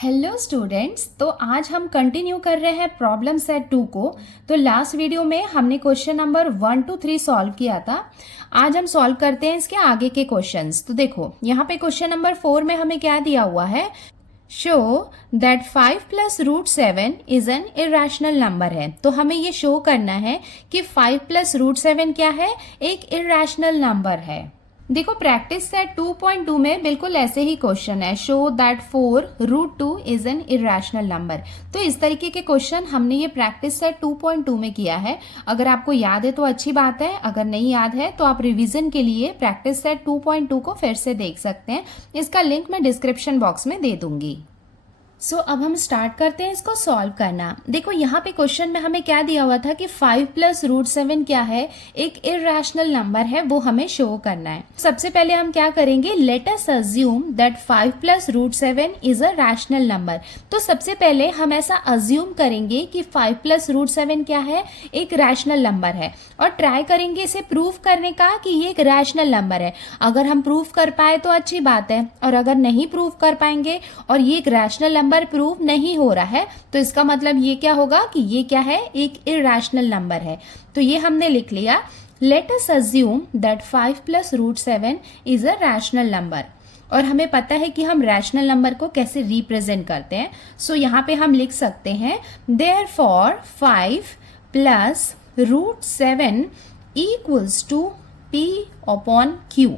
Hello students, तो आज हम कंटिन्यू कर रहे हैं प्रॉब्लम सेट 2 को। तो लास्ट वीडियो में हमने क्वेश्चन नंबर 1 to 3 सॉल्व किया था। आज हम सॉल्व करते हैं इसके आगे के क्वेश्चंस। तो देखो यहाँ पे क्वेश्चन नंबर 4 में हमें क्या दिया हुआ है, show that 5 plus root 7 is an irrational number है। तो हमें ये शो करना है कि 5 प्लस रूट 7 क्या है, एक इरेशनल नंबर है। देखो प्रैक्टिस सेट 2.2 में बिल्कुल ऐसे ही क्वेश्चन है, show that 4 root 2 is an irrational number. तो इस तरीके के क्वेश्चन हमने ये प्रैक्टिस सेट 2.2 में किया है। अगर आपको याद है तो अच्छी बात है, अगर नहीं याद है तो आप रिवीजन के लिए प्रैक्टिस सेट 2.2 को फिर से देख सकते हैं। इसका लिंक मैं डिस्क्रिप्शन बॉक्स में दे दूंगी। अब हम स्टार्ट करते हैं इसको सॉल्व करना। देखो यहाँ पे क्वेश्चन में हमें क्या दिया हुआ था कि 5 प्लस रूट 7 क्या है, एक इरेशनल नंबर है, वो हमें शो करना है। सबसे पहले हम क्या करेंगे, let us assume that 5 plus root 7 is a rational number. तो सबसे पहले हम ऐसा अज्यूम करेंगे कि 5 प्लस रूट 7 क्या है, एक रैशनल नंबर है, और ट्राई करेंगे इसे प्रूव करने का कि ये एक रैशनल नंबर है। अगर हम प्रूव कर पाए तो अच्छी बात है, और अगर नहीं प्रूव कर पाएंगे और ये एक रैशनल नंबर प्रूव नहीं हो रहा है तो इसका मतलब ये क्या होगा कि ये क्या है, एक इरेशनल नंबर है। तो ये हमने लिख लिया, let us assume that 5 plus root 7 is a rational number. और हमें पता है कि हम रैशनल नंबर को कैसे रिप्रेजेंट करते हैं। यहाँ पे हम लिख सकते हैं therefore 5 plus root 7 equals to P upon Q।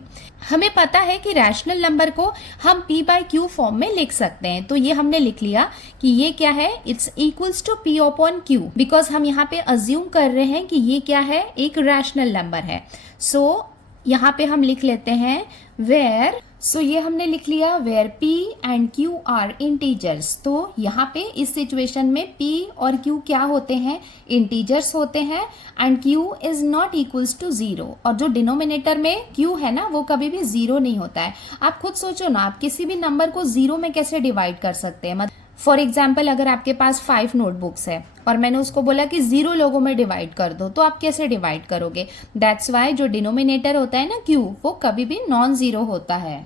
हमें पता है कि रैशनल नंबर को हम P बाई Q फॉर्म में लिख सकते हैं। तो ये हमने लिख लिया कि ये क्या है, it's equals to P upon Q, because हम यहाँ पे अज्यूम कर रहे हैं कि ये क्या है, एक रैशनल नंबर है। यहाँ पे हम लिख लेते हैं वेयर, ये हमने लिख लिया where P and Q are integers. तो यहाँ पे इस सिचुएशन में P और Q क्या होते हैं, इंटीजर्स होते हैं, and Q is not equals to 0। और जो डिनोमिनेटर में Q है ना, वो कभी भी 0 नहीं होता है। आप खुद सोचो ना, आप किसी भी नंबर को 0 में कैसे डिवाइड कर सकते हैं। फॉर एग्जाम्पल अगर आपके पास 5 नोटबुक्स है और मैंने उसको बोला कि 0 लोगों में डिवाइड कर दो, तो आप कैसे डिवाइड करोगे। दैट्स वाई जो डिनोमिनेटर होता है ना Q, वो कभी भी नॉन जीरो होता है।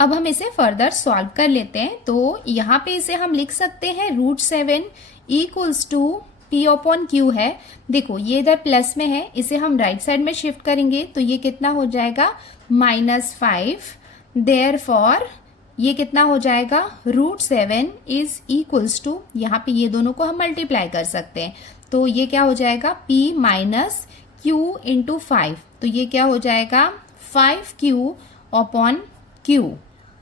अब हम इसे फर्दर सॉल्व कर लेते हैं। तो यहाँ पे इसे हम लिख सकते हैं root 7 equals to P upon Q है। देखो ये इधर प्लस में है, इसे हम राइट साइड में शिफ्ट करेंगे तो ये कितना हो जाएगा, -5। देयरफॉर ये कितना हो जाएगा, रूट 7 इज इक्वल्स टू, यहाँ पे ये दोनों को हम मल्टीप्लाई कर सकते हैं। तो ये क्या हो जाएगा, P माइनस Q इंटू 5। तो ये क्या हो जाएगा, 5Q अपॉन Q।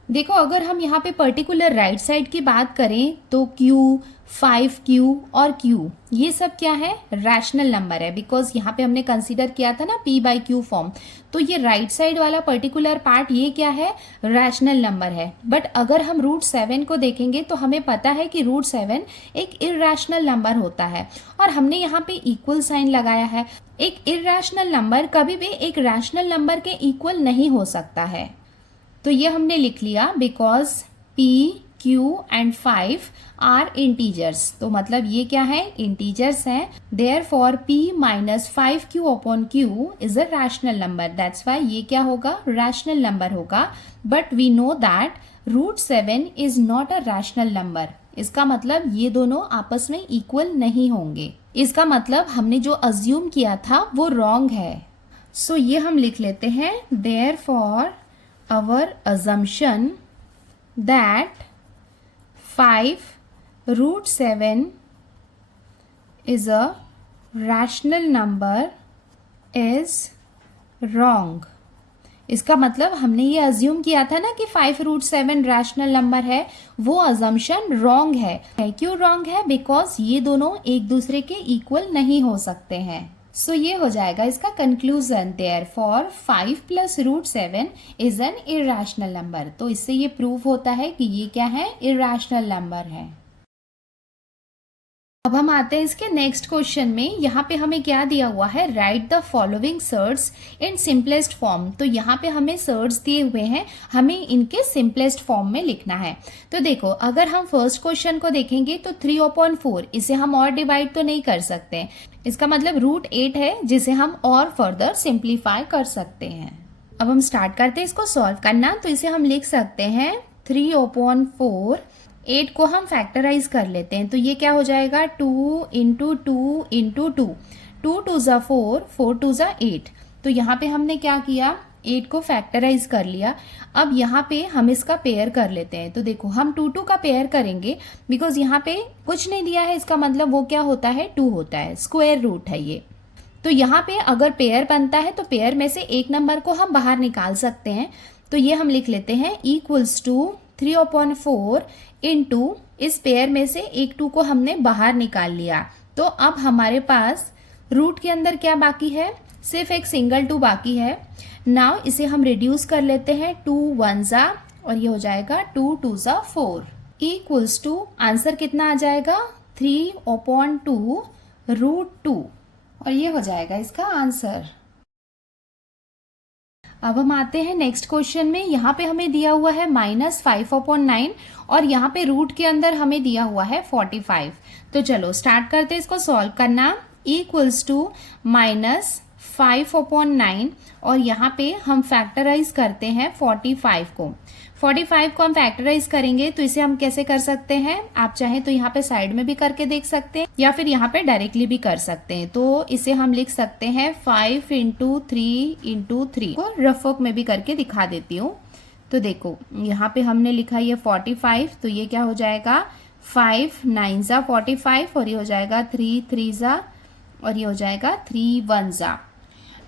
देखो अगर हम यहाँ पे पर्टिकुलर राइट साइड की बात करें तो Q, 5Q और Q ये सब क्या है, रैशनल नंबर है, बिकॉज यहाँ पे हमने कंसीडर किया था ना P बाई Q फॉर्म। तो ये राइट साइड वाला पर्टिकुलर पार्ट ये क्या है, रैशनल नंबर है। बट अगर हम रूट 7 को देखेंगे तो हमें पता है कि रूट 7 एक इरेशनल नंबर होता है, और हमने यहाँ पे इक्वल साइन लगाया है। एक इरेशनल नंबर कभी भी एक रैशनल नंबर के इक्वल नहीं हो सकता है। तो ये हमने लिख लिया because P, Q and 5 are integers. तो मतलब ये क्या है, इंटीजर्स हैं। Therefore P minus 5Q upon Q is a rational number. That's why ये क्या होगा, रैशनल नंबर होगा। But we know that root 7 is not a rational number. इसका मतलब ये दोनों आपस में इक्वल नहीं होंगे। इसका मतलब हमने जो अज्यूम किया था वो रॉन्ग है। ये हम लिख लेते हैं therefore our assumption that 5 root 7 is a rational number is wrong। इसका मतलब हमने ये अज्यूम किया था ना कि 5 रूट 7 रैशनल नंबर है, वो अजम्पशन रॉन्ग है। क्यों रॉन्ग है, बिकॉज ये दोनों एक दूसरे के इक्वल नहीं हो सकते हैं। ये हो जाएगा इसका conclusion, therefore 5 plus root 7 is an irrational number. तो इससे ये प्रूव होता है कि ये क्या है, इरेशनल नंबर है। अब हम आते हैं इसके नेक्स्ट क्वेश्चन में। यहाँ पे हमें क्या दिया हुआ है, write the following surds in simplest form. तो यहाँ पे हमें सर्ड्स दिए हुए हैं, हमें इनके सिंपलेस्ट फॉर्म में लिखना है। तो देखो अगर हम फर्स्ट क्वेश्चन को देखेंगे तो 3/4 इसे हम और डिवाइड तो नहीं कर सकते। इसका मतलब रूट 8 है जिसे हम और फर्दर सिंप्लीफाई कर सकते हैं। अब हम स्टार्ट करते हैं इसको सॉल्व करना। तो इसे हम लिख सकते हैं 3/4 8 को हम फैक्टराइज कर लेते हैं, तो ये क्या हो जाएगा 2 into two into two, 2 two ज़ा 4, 4 टू ज़ा 8। तो यहाँ पे हमने क्या किया, 8 को फैक्टराइज कर लिया। अब यहाँ पे हम इसका पेयर कर लेते हैं। तो देखो हम 2 का पेयर करेंगे, बिकॉज यहाँ पे कुछ नहीं दिया है, इसका मतलब वो क्या होता है 2 होता है, स्क्वायर रूट है ये। तो यहाँ पे अगर पेयर बनता है तो पेयर में से एक नंबर को हम बाहर निकाल सकते हैं। तो ये हम लिख लेते हैं इक्वल्स टू 3/4 इंटू, इस पेयर में से एक 2 को हमने बाहर निकाल लिया। तो अब हमारे पास रूट के अंदर क्या बाकी है, सिर्फ एक सिंगल 2 बाकी है। नाउ इसे हम रिड्यूस कर लेते हैं, 2 1 ज़ा और ये हो जाएगा 2 2 ज़ा 4 इक्वल्स टू, आंसर कितना आ जाएगा 3/2 √2 और ये हो जाएगा इसका आंसर। अब हम आते हैं नेक्स्ट क्वेश्चन में। यहाँ पे हमें दिया हुआ है -5/9 और यहाँ पे रूट के अंदर हमें दिया हुआ है 45। तो चलो स्टार्ट करते हैं इसको सॉल्व करना। इक्वल्स टू -5/9 और यहाँ पे हम फैक्टराइज करते हैं 45 को। 45 को हम फैक्टराइज करेंगे तो इसे हम कैसे कर सकते हैं, आप चाहें तो यहाँ पे साइड में भी करके देख सकते हैं या फिर यहाँ पे डायरेक्टली भी कर सकते हैं। तो इसे हम लिख सकते हैं 5 इंटू 3 को रफ वर्क में भी करके दिखा देती हूँ। तो देखो यहाँ पे हमने लिखा ये 45, तो ये क्या हो जाएगा 5 9 ज़ा 45 और ये हो जाएगा 3 3 ज़ा और ये हो जाएगा 3 1 ज़ा।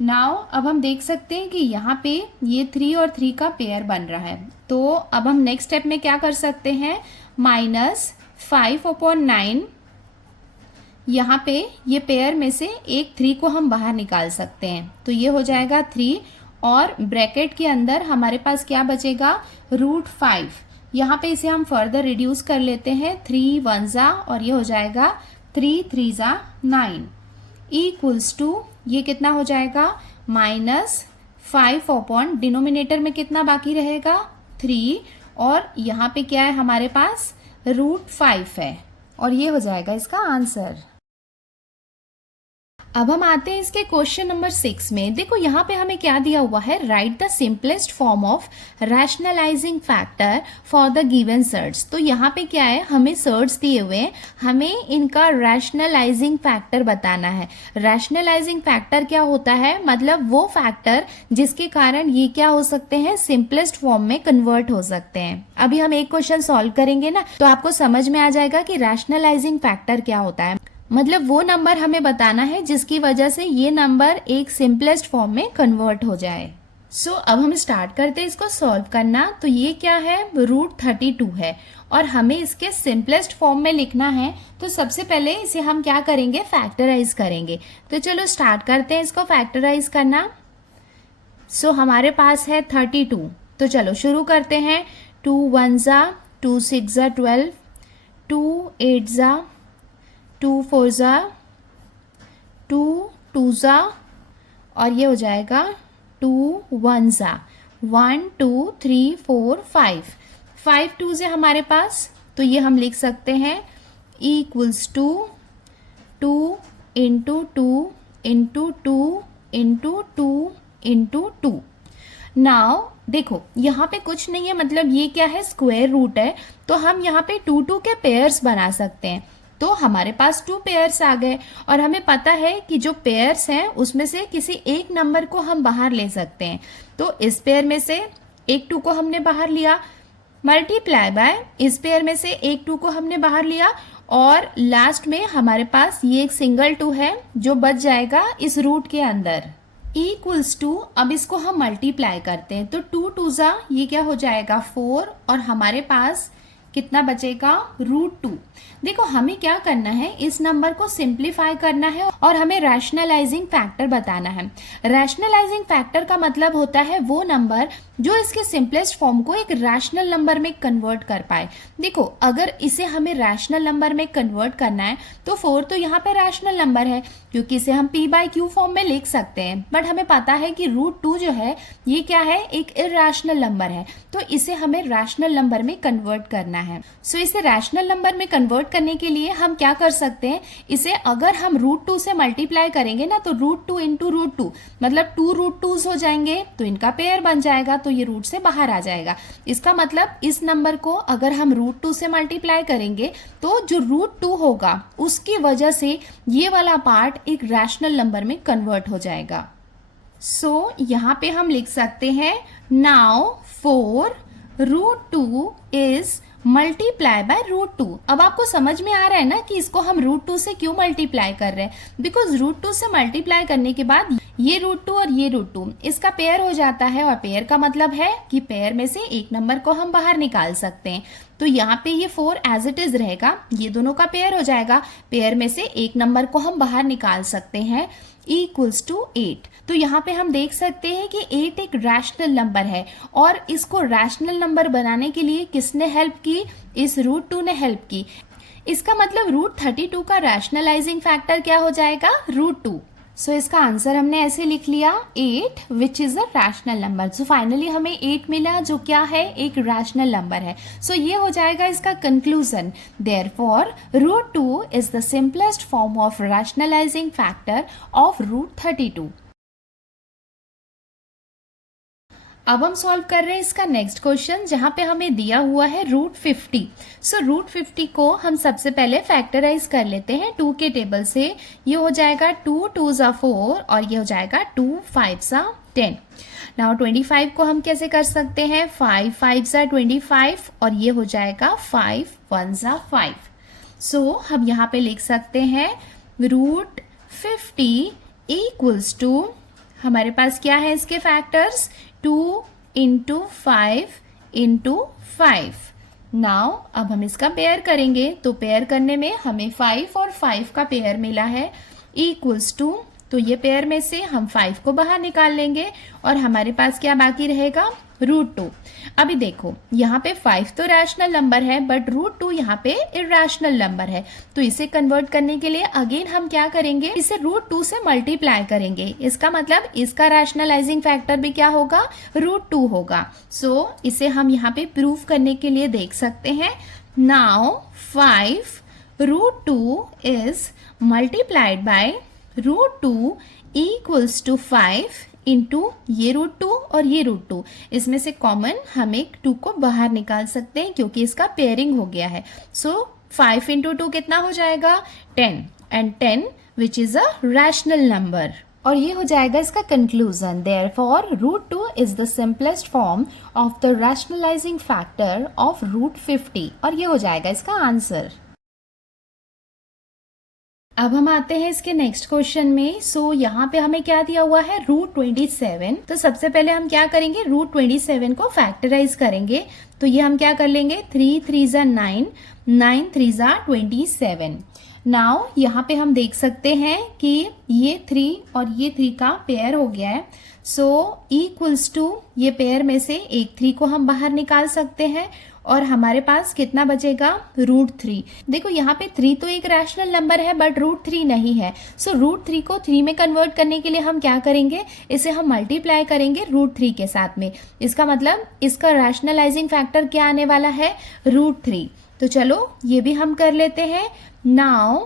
नाउ अब हम देख सकते हैं कि यहाँ पे ये 3 और 3 का पेयर बन रहा है। तो अब हम नेक्स्ट स्टेप में क्या कर सकते हैं, -5/9, यहाँ पे ये पेयर में से एक 3 को हम बाहर निकाल सकते हैं। तो ये हो जाएगा 3 और ब्रैकेट के अंदर हमारे पास क्या बचेगा √5। यहाँ पे इसे हम फर्दर रिड्यूस कर लेते हैं, 3 1 ज़ा और ये हो जाएगा 3 3 ज़ा 9 इक्वल्स टू, ये कितना हो जाएगा -5 डिनोमिनेटर में कितना बाकी रहेगा 3 और यहाँ पे क्या है हमारे पास √5 है और ये हो जाएगा इसका आंसर। अब हम आते हैं इसके क्वेश्चन नंबर 6 में। देखो यहाँ पे हमें क्या दिया हुआ है, write the simplest form of rationalising factor for the given surds. तो यहाँ पे क्या है, हमें सर्ट्स दिए हुए हैं, हमें इनका रैशनलाइजिंग फैक्टर बताना है। रैशनलाइजिंग फैक्टर क्या होता है, मतलब वो फैक्टर जिसके कारण ये क्या हो सकते हैं, सिंपलेस्ट फॉर्म में कन्वर्ट हो सकते हैं। अभी हम एक क्वेश्चन सॉल्व करेंगे ना तो आपको समझ में आ जाएगा कि रैशनलाइजिंग फैक्टर क्या होता है। मतलब वो नंबर हमें बताना है जिसकी वजह से ये नंबर एक सिंपलेस्ट फॉर्म में कन्वर्ट हो जाए। सो अब हम स्टार्ट करते हैं इसको सॉल्व करना। तो ये क्या है, √32 है और हमें इसके सिंपलेस्ट फॉर्म में लिखना है। तो सबसे पहले इसे हम क्या करेंगे, फैक्टराइज करेंगे। तो चलो स्टार्ट करते हैं इसको फैक्टराइज करना। सो हमारे पास है 32। तो चलो शुरू करते हैं, 2 1 ज़ा 2 6 ज़ा 12, 2 8 ज़ा 2 4 ज़ा 2 2 ज़ा और ये हो जाएगा 2 1 ज़ा 1 2 3 4 5 2 से हमारे पास। तो ये हम लिख सकते हैं equals to 2 into 2 into 2 into 2 into 2। Now देखो यहाँ पे कुछ नहीं है, मतलब ये क्या है, स्क्वायर रूट है। तो हम यहाँ पे 2 2 के पेयर्स बना सकते हैं। तो हमारे पास 2 पेयर्स आ गए और हमें पता है कि जो पेयर्स हैं उसमें से किसी एक नंबर को हम बाहर ले सकते हैं। तो इस पेयर में से एक 2 को हमने बाहर लिया, मल्टीप्लाई बाय इस पेयर में से एक 2 को हमने बाहर लिया और लास्ट में हमारे पास ये एक सिंगल 2 है जो बच जाएगा इस रूट के अंदर इक्वल्स टू। अब इसको हम मल्टीप्लाई करते हैं तो 2 2 ज़ा ये क्या हो जाएगा 4 और हमारे पास कितना बचेगा √2। देखो हमें क्या करना है, इस नंबर को सिंप्लीफाई करना है और हमें रैशनलाइजिंग फैक्टर बताना है। रैशनलाइजिंग फैक्टर का मतलब होता है वो नंबर जो इसके सिंपलेस्ट फॉर्म को एक रैशनल नंबर में कन्वर्ट कर पाए। देखो अगर इसे हमें रैशनल नंबर में कन्वर्ट करना है तो 4 तो यहाँ पे रैशनल नंबर है क्योंकि इसे हम p/q फॉर्म में लिख सकते हैं। बट हमें पता है कि √2 जो है ये क्या है, एक इरैशनल नंबर है। तो इसे हमें रैशनल नंबर में कन्वर्ट करना है। सो इसे रैशनल नंबर में कन्वर्ट करने के लिए हम क्या कर सकते हैं, इसे अगर हम √2 से मल्टीप्लाई करेंगे ना तो √2 इंटू √2 मतलब 2 √2s हो जाएंगे तो इनका पेयर बन जाएगा। तो ये रूट से बाहर आ जाएगा। इसका मतलब इस नंबर को अगर हम √2 से मल्टीप्लाई करेंगे तो जो √2 होगा उसकी वजह से ये वाला पार्ट एक रैशनल नंबर में कन्वर्ट हो जाएगा। सो यहाँ पे हम लिख सकते हैं नाउ 4 √2 इज मल्टीप्लाई बाय √2। अब आपको समझ में आ रहा है ना कि इसको हम √2 से क्यों मल्टीप्लाई कर रहे हैं, बिकॉज √2 से मल्टीप्लाई करने के बाद ये √2 और ये √2 इसका पेयर हो जाता है, और पेयर का मतलब है कि पेयर में से एक नंबर को हम बाहर निकाल सकते हैं। तो यहाँ पे ये 4 एज इट इज रहेगा, ये दोनों का पेयर हो जाएगा, पेयर में से एक नंबर को हम बाहर निकाल सकते हैं इक्वल्स टू 8। तो यहाँ पे हम देख सकते हैं कि 8 एक रैशनल नंबर है, और इसको रैशनल नंबर बनाने के लिए किसने हेल्प की, इस √2 ने हेल्प की। इसका मतलब √32 का रैशनलाइजिंग फैक्टर क्या हो जाएगा, √2। सो इसका आंसर हमने ऐसे लिख लिया 8 विच is a rational number. So finally हमें 8 मिला जो क्या है, एक रैशनल नंबर है। सो ये हो जाएगा इसका conclusion. Therefore √2 is the simplest form of rationalising factor of √32। अब हम सॉल्व कर रहे हैं इसका नेक्स्ट क्वेश्चन, जहां पे हमें दिया हुआ है √50। सो √50 को हम सबसे पहले फैक्टराइज कर लेते हैं 2 के टेबल से। ये हो जाएगा 2 2s 4 और ये हो जाएगा 2 5s 10। नाउ 25 को हम कैसे कर सकते हैं, 5 5s 25 और ये हो जाएगा 5 1s 5। सो हम यहाँ पे लिख सकते हैं √50 इक्वल्स टू, हमारे पास क्या है इसके फैक्टर्स, 2 × 5 × 5। नाउ अब हम इसका पेयर करेंगे, तो पेयर करने में हमें 5 और 5 का पेयर मिला है इक्वल्स टू, तो ये पेयर में से हम 5 को बाहर निकाल लेंगे और हमारे पास क्या बाकी रहेगा, √2। अभी देखो यहाँ पे 5 तो रैशनल नंबर है बट √2 यहाँ पे इरैशनल नंबर है, तो इसे कन्वर्ट करने के लिए अगेन हम क्या करेंगे, इसे √2 से मल्टीप्लाई करेंगे। इसका मतलब इसका रैशनलाइजिंग फैक्टर भी क्या होगा, √2 होगा। सो इसे हम यहाँ पे प्रूव करने के लिए देख सकते हैं। Now 5 √2 is multiplied by √2 equals to 5 into ये √2 और ये √2, इसमें से कॉमन हम एक 2 को बाहर निकाल सकते हैं क्योंकि इसका पेयरिंग हो गया है। सो 5 × 2 कितना हो जाएगा, 10, and 10 which is a rational number. और ये हो जाएगा इसका conclusion. Therefore √2 is the simplest form of the rationalising factor of √50, और ये हो जाएगा इसका आंसर। अब हम आते हैं इसके नेक्स्ट क्वेश्चन में। सो यहाँ पे हमें क्या दिया हुआ है, √27। तो सबसे पहले हम क्या करेंगे, √27 को फैक्टराइज करेंगे। तो ये हम क्या कर लेंगे, 3 3s 9, 9 3s 27। नाउ यहाँ पे हम देख सकते हैं कि ये 3 और ये 3 का पेयर हो गया है। सो इक्वल्स टू, ये पेयर में से एक 3 को हम बाहर निकाल सकते हैं और हमारे पास कितना बचेगा, √3। देखो यहाँ पे 3 तो एक रैशनल नंबर है बट √3 नहीं है। सो √3 को 3 में कन्वर्ट करने के लिए हम क्या करेंगे, इसे हम मल्टीप्लाई करेंगे √3 के साथ में। इसका मतलब इसका रैशनलाइजिंग फैक्टर क्या आने वाला है, √3। तो चलो ये भी हम कर लेते हैं। Now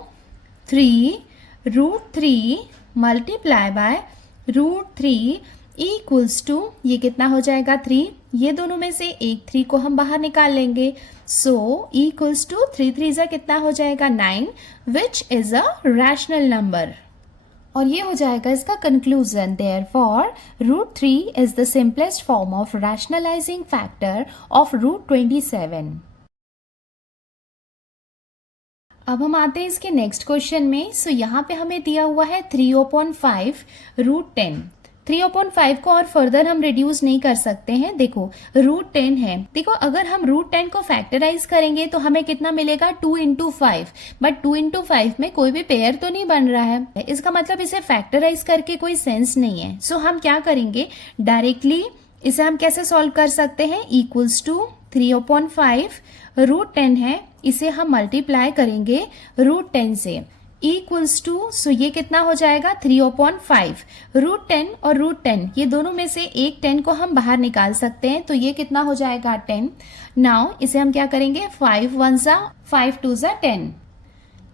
3 √3 multiply by √3 equals to, ये कितना हो जाएगा, 3। ये दोनों में से एक 3 को हम बाहर निकाल लेंगे। सो इक्वल्स टू 3 3s कितना हो जाएगा, 9 विच इज अ रैशनल नंबर। और ये हो जाएगा इसका conclusion. Therefore √3 is the simplest form of rationalising factor of √27। अब हम आते हैं इसके नेक्स्ट क्वेश्चन में। सो यहाँ पे हमें दिया हुआ है 3/5 √10। 3/5 को और फर्दर हम रिड्यूस नहीं कर सकते हैं। देखो √10 है, देखो अगर हम √10 को फैक्टराइज करेंगे तो हमें कितना मिलेगा, 2 × 5। बट 2 × 5 में कोई भी पेयर तो नहीं बन रहा है, इसका मतलब इसे फैक्टराइज करके कोई सेंस नहीं है। सो हम क्या करेंगे, डायरेक्टली इसे हम कैसे सॉल्व कर सकते हैं, इक्वल्स टू 3/5 √10 है, इसे हम मल्टीप्लाई करेंगे √10 से इक्वल्स टू, सो ये कितना हो जाएगा, 3/5। √10 और √10 ये दोनों में से एक 10 को हम बाहर निकाल सकते हैं, तो ये कितना हो जाएगा, 10। नाउ इसे हम क्या करेंगे, 5 1s 5 2s 10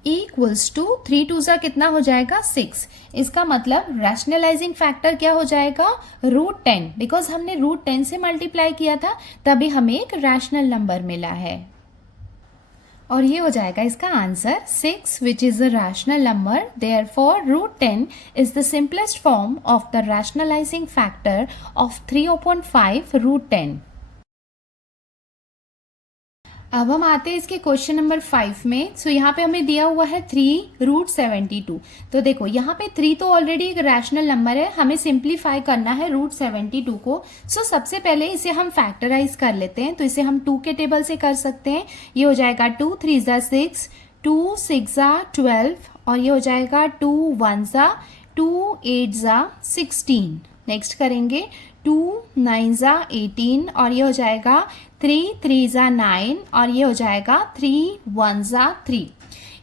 equals to 3 to ज़ा कितना हो जाएगा 6। इसका मतलब रैशनलाइजिंग फैक्टर क्या हो जाएगा √10, बिकॉज हमने √10 से मल्टीप्लाई किया था तभी हमें एक रैशनल नंबर मिला है। और ये हो जाएगा इसका answer 6 which is a rational number, therefore √10 is the simplest form of the rationalising factor of 3/5 √10। अब हम आते हैं इसके क्वेश्चन नंबर 5 में। सो यहाँ पे हमें दिया हुआ है 3√72। तो देखो यहाँ पे 3 तो ऑलरेडी एक रैशनल नंबर है, हमें सिंप्लीफाई करना है √72 को। सो सबसे पहले इसे हम फैक्टराइज कर लेते हैं। तो इसे हम 2 के टेबल से कर सकते हैं। ये हो जाएगा 2 3 ज़ा 6, 2 6 ज़ा 12 और ये हो जाएगा 2 1 ज़ा 2 8 ज़ा 16। नेक्स्ट करेंगे 2 9 ज़ा 18 और ये हो जाएगा 3 3 ज़ा 9 और ये हो जाएगा 3 1 ज़ा 3।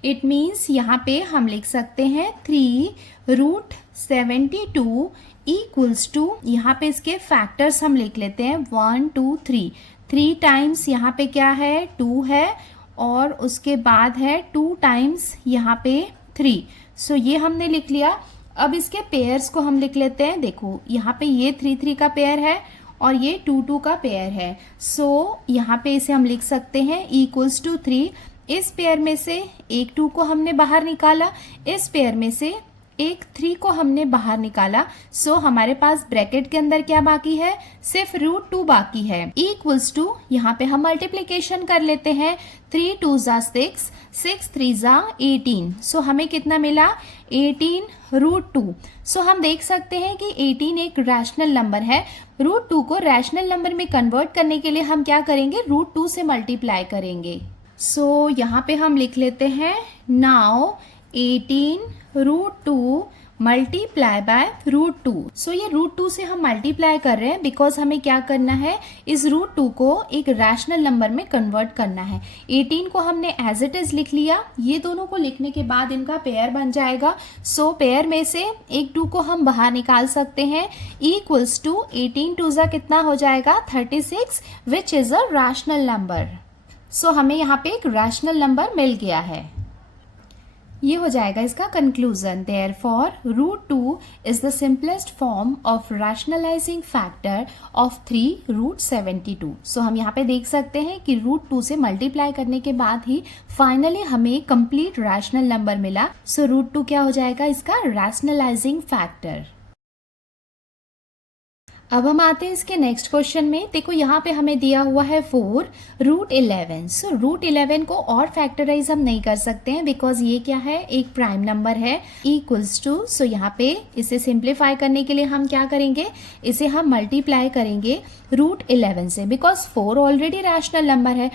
इट मीन्स यहाँ पे हम लिख सकते हैं 3√72 इक्वल्स टू, यहाँ पे इसके फैक्टर्स हम लिख लेते हैं 1 2 3। 3 टाइम्स यहाँ पे क्या है 2 है और उसके बाद है 2 टाइम्स यहाँ पे 3। सो ये हमने लिख लिया। अब इसके पेयर्स को हम लिख लेते हैं। देखो यहाँ पे ये 3 3 का पेयर है और ये 2 2 का पेयर है। सो यहाँ पे इसे हम लिख सकते हैं इक्वल्स टू 3। इस पेयर में से एक 2 को हमने बाहर निकाला, इस पेयर में से एक 3 को हमने बाहर निकाला। सो हमारे पास ब्रैकेट के अंदर क्या बाकी है, सिर्फ √2 बाकी है। इक्वल्स टू यहाँ पे हम मल्टीप्लीकेशन कर लेते हैं। 3 2 ज़ा 6, 6 3 ज़ा 18। सो हमें कितना मिला 18√2। सो हम देख सकते हैं कि 18 एक रैशनल नंबर है। √2 को रैशनल नंबर में कन्वर्ट करने के लिए हम क्या करेंगे, √2 से मल्टीप्लाई करेंगे। सो यहाँ पे हम लिख लेते हैं नाउ 18√2 मल्टीप्लाई बाय √2। सो ये √2 से हम मल्टीप्लाई कर रहे हैं बिकॉज हमें क्या करना है, इस √2 को एक रैशनल नंबर में कन्वर्ट करना है। 18 को हमने एज इट इज लिख लिया। ये दोनों को लिखने के बाद इनका पेयर बन जाएगा। सो पेयर में से एक 2 को हम बाहर निकाल सकते हैं। इक्वल्स टू 18 2 ज़ा कितना हो जाएगा 36 which is a rational number. So हमें यहाँ पे एक रैशनल नंबर मिल गया है। ये हो जाएगा इसका conclusion. Therefore √2 is the simplest form of rationalising factor of 3√72। सो हम यहाँ पे देख सकते हैं कि √2 से मल्टीप्लाई करने के बाद ही फाइनली हमें कंप्लीट रैशनल नंबर मिला। सो √2 क्या हो जाएगा इसका रैशनलाइजिंग फैक्टर। अब हम आते हैं इसके नेक्स्ट क्वेश्चन में। देखो यहाँ पे हमें दिया हुआ है 4√11। सो √11 को और फैक्टराइज हम नहीं कर सकते हैं बिकॉज ये क्या है, एक प्राइम नंबर है। इक्वल्स टू, सो यहाँ पे इसे सिंप्लीफाई करने के लिए हम क्या करेंगे, इसे हम मल्टीप्लाई करेंगे √11 से बिकॉज 4 ऑलरेडी रैशनल नंबर है।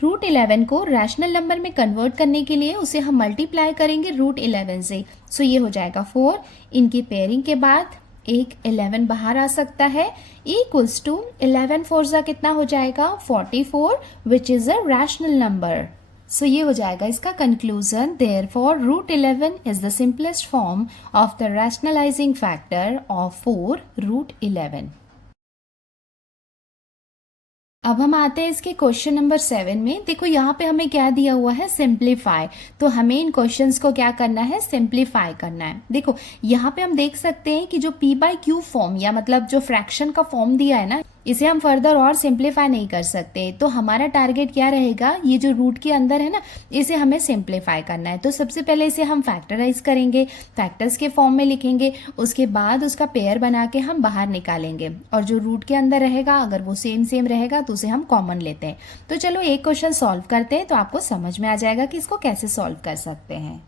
√11 को रैशनल नंबर में कन्वर्ट करने के लिए उसे हम मल्टीप्लाई करेंगे √11 से। सो ये हो जाएगा 4। इनकी पेयरिंग के बाद एक 11 बाहर आ सकता है। इक्वल्स टू 11 4 ज़ा कितना हो जाएगा 44 which is a rational number. So ये हो जाएगा इसका conclusion. Therefore √11 is the simplest form of the rationalising factor of 4√11। अब हम आते हैं इसके क्वेश्चन नंबर 7 में। देखो यहाँ पे हमें क्या दिया हुआ है, सिंप्लीफाई। तो हमें इन क्वेश्चंस को क्या करना है, सिंप्लीफाई करना है। देखो यहाँ पे हम देख सकते हैं कि जो p/q फॉर्म या मतलब जो फ्रैक्शन का फॉर्म दिया है ना, इसे हम फर्दर और सिंप्लीफाई नहीं कर सकते। तो हमारा टारगेट क्या रहेगा, ये जो रूट के अंदर है ना, इसे हमें सिंप्लीफाई करना है। तो सबसे पहले इसे हम फैक्टराइज करेंगे, फैक्टर्स के फॉर्म में लिखेंगे, उसके बाद उसका पेयर बना के हम बाहर निकालेंगे और जो रूट के अंदर रहेगा अगर वो सेम रहेगा तो उसे हम कॉमन लेते हैं। तो चलो एक क्वेश्चन सॉल्व करते हैं तो आपको समझ में आ जाएगा कि इसको कैसे सॉल्व कर सकते हैं।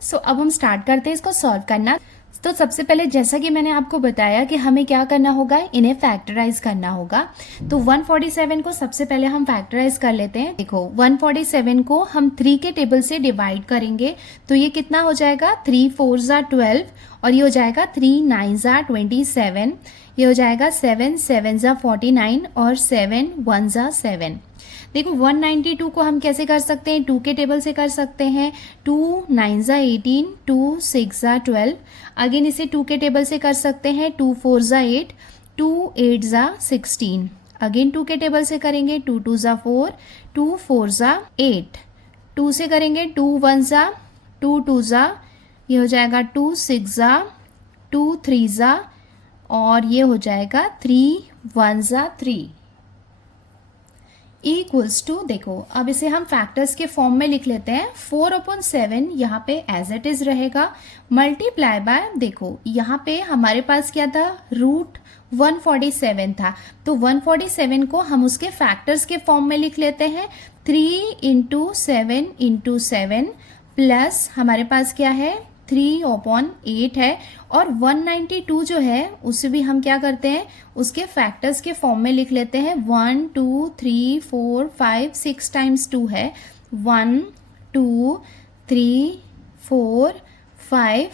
सो अब हम स्टार्ट करते हैं इसको सॉल्व करना। तो सबसे पहले जैसा कि मैंने आपको बताया कि हमें क्या करना होगा, इन्हें फैक्टराइज करना होगा। तो 147 को सबसे पहले हम फैक्टराइज कर लेते हैं। देखो 147 को हम 3 के टेबल से डिवाइड करेंगे तो ये कितना हो जाएगा 3 4 ज़ा 12 और ये हो जाएगा 3 9 ज़ा 27, ये हो जाएगा 7 7 ज़ा 49 और 7 1 ज़ा 7। देखो 192 को हम कैसे कर सकते हैं, 2 के टेबल से कर सकते हैं। 2 9 ज़ा 18, 2 6 ज़ा 12। अगेन इसे 2 के टेबल से कर सकते हैं। 2 4 ज़ा 8, 2 8 ज़ा 16। अगेन 2 के टेबल से करेंगे। 2 2 ज़ा 4, 2 4 ज़ा 8। 2 से करेंगे 2 1 ज़ा 2 2 ज़ा, ये हो जाएगा 2 6 ज़ा, 2 3 ज़ा, और ये हो जाएगा 3 1 ज़ा 3 इक्वल्स टू, देखो अब इसे हम फैक्टर्स के फॉर्म में लिख लेते हैं। 4/7 यहाँ पे एज इट इज रहेगा, मल्टीप्लाई बाय, देखो यहाँ पे हमारे पास क्या था, रूट 147 था, तो 147 को हम उसके फैक्टर्स के फॉर्म में लिख लेते हैं। 3 इंटू 7 इंटू 7 प्लस हमारे पास क्या है 3/8 है, और 192 जो है उसे भी हम क्या करते हैं, उसके फैक्टर्स के फॉर्म में लिख लेते हैं। 1 2 3 4 5 6 टाइम्स 2 है, 1 2 3 4 5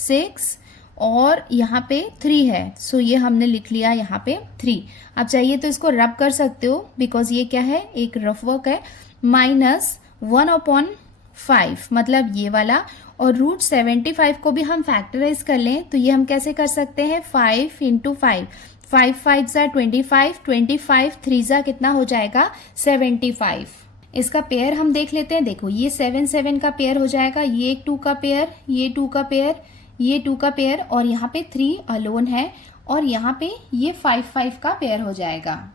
6, और यहाँ पे 3 है, सो ये हमने लिख लिया यहाँ पे 3। अब चाहिए तो इसको रब कर सकते हो, बिकॉज ये क्या है, एक रफ वर्क है। माइनस 1/5 मतलब ये वाला, और रूट 75 को भी हम फैक्टराइज कर लें तो ये हम कैसे कर सकते हैं, 5 इंटू 5, 5 5 ज़ा 25, 25 3 ज़ा कितना हो जाएगा 75। इसका पेयर हम देख लेते हैं, देखो ये 7 7 का पेयर हो जाएगा, ये 2 का पेयर, ये 2 का पेयर, ये 2 का पेयर, और यहाँ पे 3 अलोन है, और यहाँ पे ये 5 5 का पेयर हो जाएगा।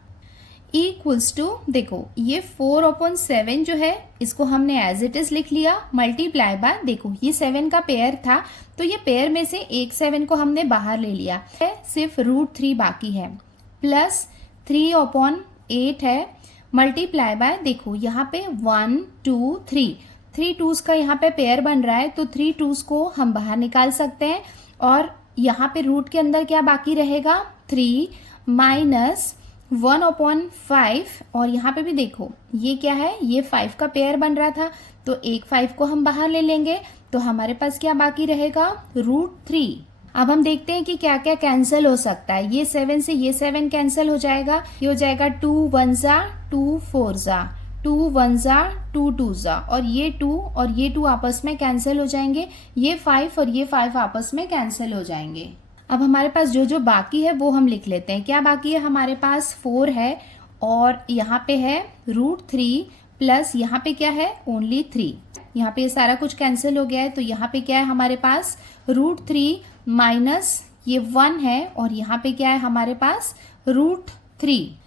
इक्वल्स टू, देखो ये 4/7 जो है इसको हमने एज इट इज लिख लिया, मल्टीप्लाई बाय, देखो ये 7 का पेयर था तो ये पेयर में से एक 7 को हमने बाहर ले लिया है, सिर्फ रूट 3 बाकी है, प्लस 3/8 है, मल्टीप्लाई बाय, देखो यहाँ पे 1 2 3, 3 2s का यहाँ पे पेयर बन रहा है, तो 3 2s को हम बाहर निकाल सकते हैं, और यहाँ पे रूट के अंदर क्या बाकी रहेगा 3 माइनस 1/5, और यहाँ पे भी देखो ये क्या है, ये 5 का पेयर बन रहा था, तो एक 5 को हम बाहर ले लेंगे, तो हमारे पास क्या बाकी रहेगा रूट 3। अब हम देखते हैं कि क्या क्या कैंसिल हो सकता है। ये 7 से ये 7 कैंसिल हो जाएगा, ये हो जाएगा 2 1 ज़ा 2 4 ज़ा, 2 1 ज़ा 2 2 ज़ा, और ये 2 और ये 2 आपस में कैंसिल हो जाएंगे, ये 5 और ये 5 आपस में कैंसिल हो जाएंगे। अब हमारे पास जो जो बाकी है वो हम लिख लेते हैं। क्या बाकी है, हमारे पास 4 है, और यहाँ पे है रूट 3, प्लस यहाँ पे क्या है ओनली 3, यहाँ पे ये सारा कुछ कैंसिल हो गया है, तो यहाँ पे क्या है हमारे पास रूट 3 माइनस ये 1 है, और यहाँ पे क्या है हमारे पास रूट 3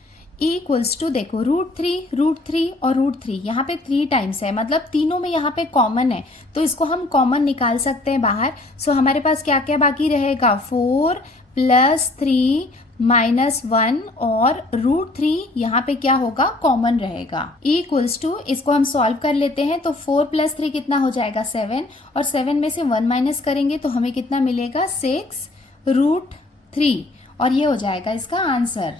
इक्वल्स टू, देखो रूट 3 और रूट 3 यहाँ पे 3 टाइम्स है, मतलब तीनों में यहाँ पे कॉमन है, तो इसको हम कॉमन निकाल सकते हैं बाहर। सो हमारे पास क्या क्या बाकी रहेगा, 4 प्लस 3 माइनस 1, और रूट 3 यहाँ पे क्या होगा कॉमन रहेगा, इक्वल्स टू, इसको हम सॉल्व कर लेते हैं। तो 4 प्लस 3 कितना हो जाएगा 7, और 7 में से 1 माइनस करेंगे तो हमें कितना मिलेगा 6 रूट 3, और ये हो जाएगा इसका आंसर।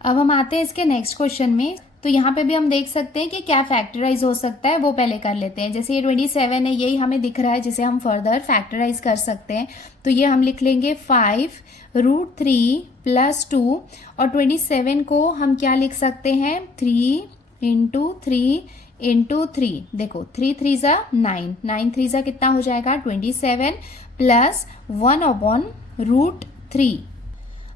अब हम आते हैं इसके नेक्स्ट क्वेश्चन में, तो यहाँ पे भी हम देख सकते हैं कि क्या फैक्टराइज हो सकता है, वो पहले कर लेते हैं। जैसे ये 27 है, यही हमें दिख रहा है जिसे हम फर्दर फैक्टराइज कर सकते हैं, तो ये हम लिख लेंगे 5 रूट 3 प्लस 2, और 27 को हम क्या लिख सकते हैं 3 इंटू 3 इंटू 3, देखो 3 3 ज़ा 9, 9 3 ज़ा कितना हो जाएगा 27, प्लस 1/√3।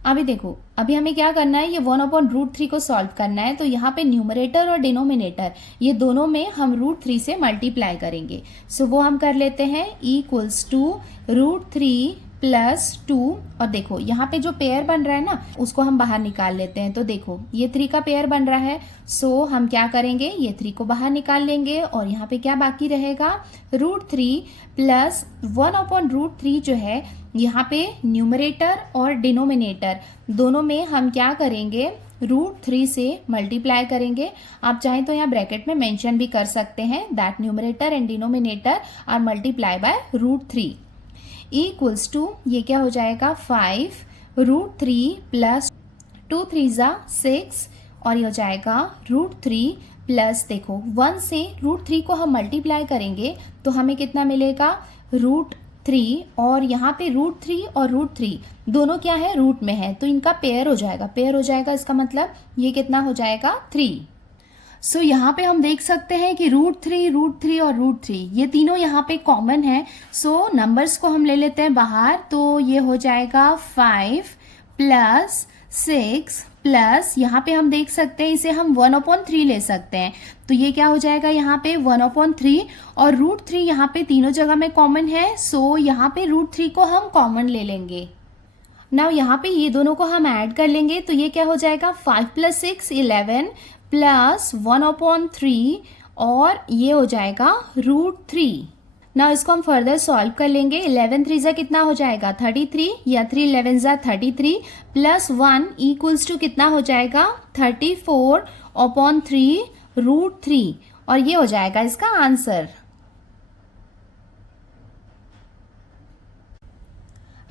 अभी देखो, अभी हमें क्या करना है, ये 1/√3 को सॉल्व करना है, तो यहाँ पे न्यूमरेटर और डिनोमिनेटर ये दोनों में हम √3 से मल्टीप्लाई करेंगे। सो वो हम कर लेते हैं, इक्वल्स टू √3 प्लस 2, और देखो यहाँ पे जो पेयर बन रहा है ना उसको हम बाहर निकाल लेते हैं। तो देखो ये 3 का पेयर बन रहा है, सो हम क्या करेंगे, ये 3 को बाहर निकाल लेंगे, और यहाँ पे क्या बाकी रहेगा √3 प्लस 1/√3 जो है, यहाँ पे न्यूमरेटर और डिनोमिनेटर दोनों में हम क्या करेंगे √3 से मल्टीप्लाई करेंगे। आप चाहें तो यहाँ ब्रैकेट में मेंशन भी कर सकते हैं, that numerator and denominator are multiply by √3 equals to, ये क्या हो जाएगा 5 √3 प्लस 2 3 ज़ा 6, और ये हो जाएगा √3 प्लस, देखो 1 से √3 को हम मल्टीप्लाई करेंगे तो हमें कितना मिलेगा √3, और यहाँ पे √3 और √3 दोनों क्या है रूट में है, तो इनका पेयर हो जाएगा, इसका मतलब ये कितना हो जाएगा 3। सो यहाँ पे हम देख सकते हैं कि √3 और √3 ये तीनों यहाँ पे कॉमन है। सो नंबर्स को हम ले लेते हैं बाहर, तो ये हो जाएगा 5 प्लस 6 प्लस यहाँ पे हम देख सकते हैं इसे हम 1/3 ले सकते हैं, तो ये क्या हो जाएगा यहाँ पे 1/3 और √3 यहाँ पे तीनों जगह में कॉमन है, सो यहाँ पे √3 को हम कॉमन ले लेंगे। नाउ यहाँ पे ये दोनों को हम ऐड कर लेंगे, तो ये क्या हो जाएगा 5 + 6 11 प्लस 1/3 और ये हो जाएगा √3। ना इसको हम फर्दर सॉल्व कर लेंगे। 11 3 जा कितना हो जाएगा 33 या 3 11 जा 33 प्लस 1 इक्वल्स टू कितना हो जाएगा 34/3 √3 और ये हो जाएगा इसका आंसर।